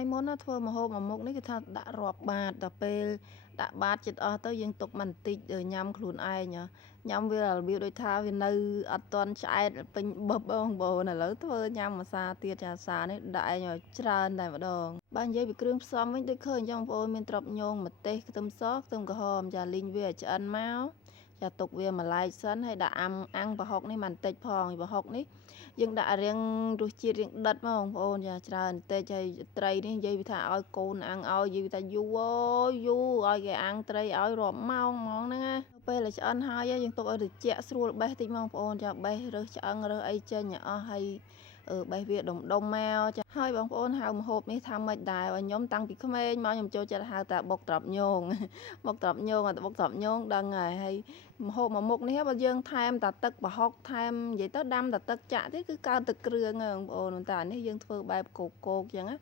ថ្ងៃមុនណាធ្វើម្ហូបមួយមុខនេះគឺថាដាក់រាប់បាតដល់ពេលដាក់បាតចិត្តអស់ទៅយើងទុកមិនតិចញ៉ាំខ្លួនឯងញ៉ាំវារបៀបដូចថាវានៅអត់ទាន់ឆ្អែតពេញបឹបបងប្អូនឥឡូវធ្វើញ៉ាំម្សាទៀតចាសានេះដាក់ឯងឲ្យច្រើនតែម្ដងបើនិយាយពីគ្រឿងផ្សំវិញដូចឃើញអញ្ចឹងបងប្អូនមានត្រប់ញងម្ទេសខ្ទឹមសខ្ទឹមក្រហមចាលីងវាឲ្យឆ្អិនមកចាទុកវាមួយឡែកសិនហើយដាក់អាំងប្រហុកនេះមិនតិចផងប្រហុកនេះយើងដាក់រៀងរសជាតិរៀងដិតមកបងប្អូនចាច្រើនបន្តិចហើយត្រីនេះនិយាយថាឲ្យកូនអាំងឲ្យនិយាយថាយូរយូរឲ្យគេអាំងត្រីឲ្យរាប់ម៉ោងហ្មងហ្នឹងណាពេលឆ្អិនហើយយើងទុកឲ្យត្រជាក់ស្រួលបេះតិចមកបងប្អូនចាបេះរើសឆ្អឹងរើសអីចេញឲ្យអស់ហើយបេះវាដុំមកចាហើយបងប្អូនហៅម្ហូបនេះថាម៉េចដែរឲ្យខ្ញុំតាំងពីក្មេងមកខ្ញុំចូលចិត្តហៅតែបុកត្រប់ញងបុកត្រប់ញងបុកត្រប់ញងដឹងហើយម្ហូបមួយមុខនេះបើយើងថែមតែទឹកប្រហុកថែមនិយាយទៅដាំតែទឹកចាក់ទេគឺកើតទឹកគ្រឿងហ្នឹងបងប្អូនតែអានេះយើងធ្វើបែបគោកអញ្ចឹងណា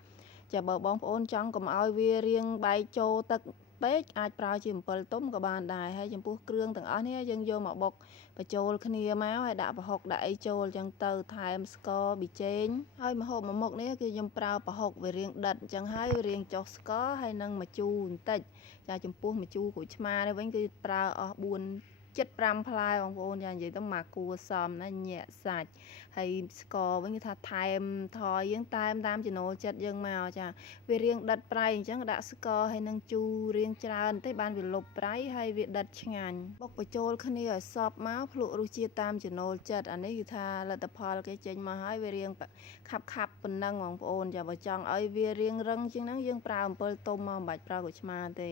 ចាបើបងប្អូនចង់កុំឲ្យវារៀងបែកចូលទឹកពេកអាចប្រើជាអំពិលទុំក៏បានដែរហើយចំពោះគ្រឿងទាំងអស់នេះយើងយកមកបុកបញ្ចូលគ្នាមកហើយដាក់ប្រហុកដាក់អីចូលអញ្ចឹងទៅថែមស្ករប៊ីចេងហើយម្ហូបមួយមុខនេះគឺខ្ញុំប្រើប្រហុកវារៀងដិតអញ្ចឹងហើយរៀងចុះស្ករហើយនឹងម្ជូរបន្តិចចាចំពោះម្ជូរក្រូចឆ្មានេះវិញគឺប្រើអស់4 75ផ្លែបងប្អូនចានិយាយទៅមកគួសមណាញាក់សាច់ហើយស្ករវិញគឺថាថែមថយយើងតាមចំណូលចិត្តយើងមកចាវារៀងដិតប្រៃអញ្ចឹងដាក់ស្ករហើយនឹងជូររៀងច្រើនទេបានវាលុបប្រៃហើយវាដិតឆ្ងាញ់បុកបញ្ចូលគ្នាឲ្យសព្វមកភ្លក់រសជាតិតាមចំណូលចិត្តអានេះគឺថាលទ្ធផលគេចេញមកហើយវារៀងខាប់ប៉ុណ្ណឹងបងប្អូនចាបើចង់ឲ្យវារៀងរឹងជាងហ្នឹងយើងប្រើអំពិលទុំមកមិនបាច់ប្រើក្រូចឆ្មាទេ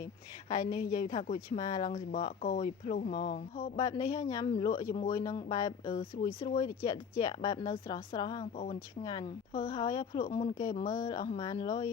ហើយនេះនិយាយថាក្រូចឆ្មាឡើងសម្បកគោភ្លុះហ្មងហូបបែបនេះញ៉ាំលក់ជាមួយនឹងបែបស្រួយត្រជាក់បែបនៅស្រស់បងប្អូនឆ្ងាញ់ធ្វើហើយភ្លក់មុនគេមើលអស់ម៉ានលុយ